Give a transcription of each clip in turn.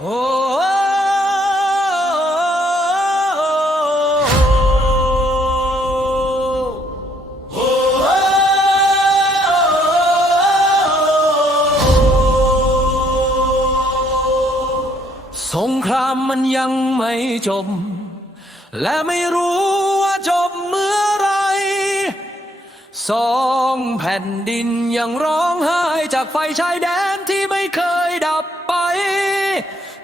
โอ้สงครามมันยังไม่จบ และไม่รู้ว่าจบเมื่อไร สองแผ่นดินยังร้องไห้จากไฟชายแดนที่ไม่เคยดับไป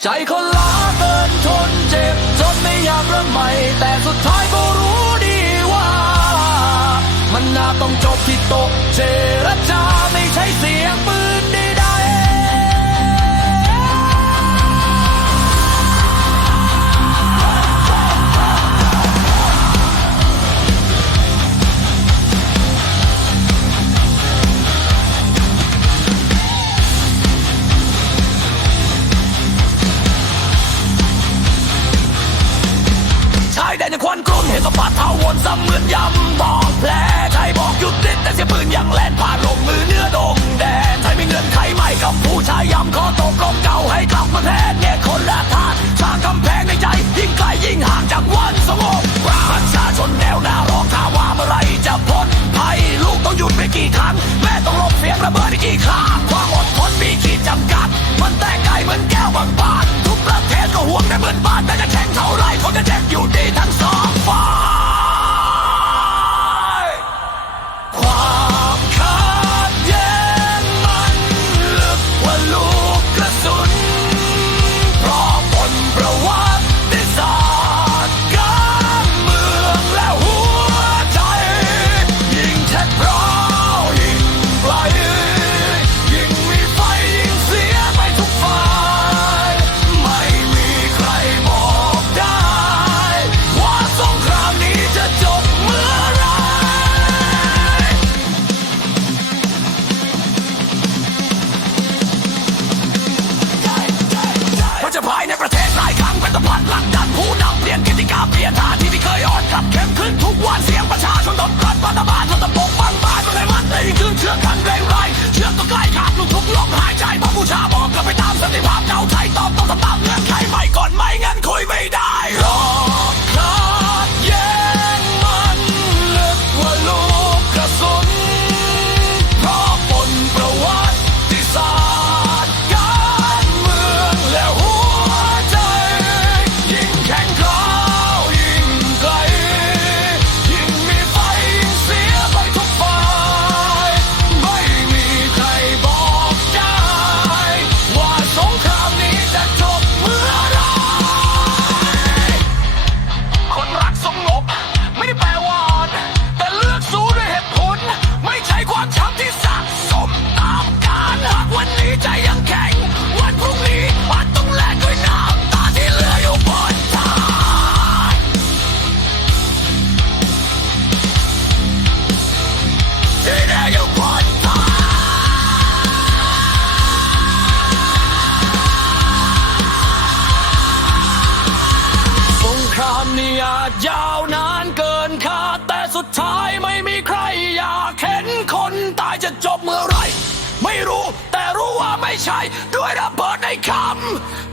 ใจคนล้าเกินทนเจ็บ จนไม่อยากเริ่มใหม่ แต่สุดท้ายก็รู้ดีว่า มันน่าต้องจบที่โต๊ะเจรจาไม่ใช่เสียง แดนยังควันกลุ่นเห็นสะพานเท้าวนซ้ำเหมือนยำบอกแผลใจบอกหยุดติดแต่เสียปืนยังแล่นผ่านลงมือเนื้อดงแดนไทยมีเงินไขใหม่กับผู้ชายยำขอตกลงเก่าให้กลับมาแทน ลี่ยนกติกาเปลี่ยนท่าที่ที่เคยอ่อนกลับเข้มขึ้นทุกวันเสียงประชาชนตบรัฐรัฐบาลทนตะปกบังบาน นี่อาจยาวนานเกินคาดแต่สุดท้ายไม่มีใครอยากเห็นคนตายจะจบเมื่อไร ไม่รู้แต่รู้ว่าไม่ใช่ด้วยระเบิดในคำ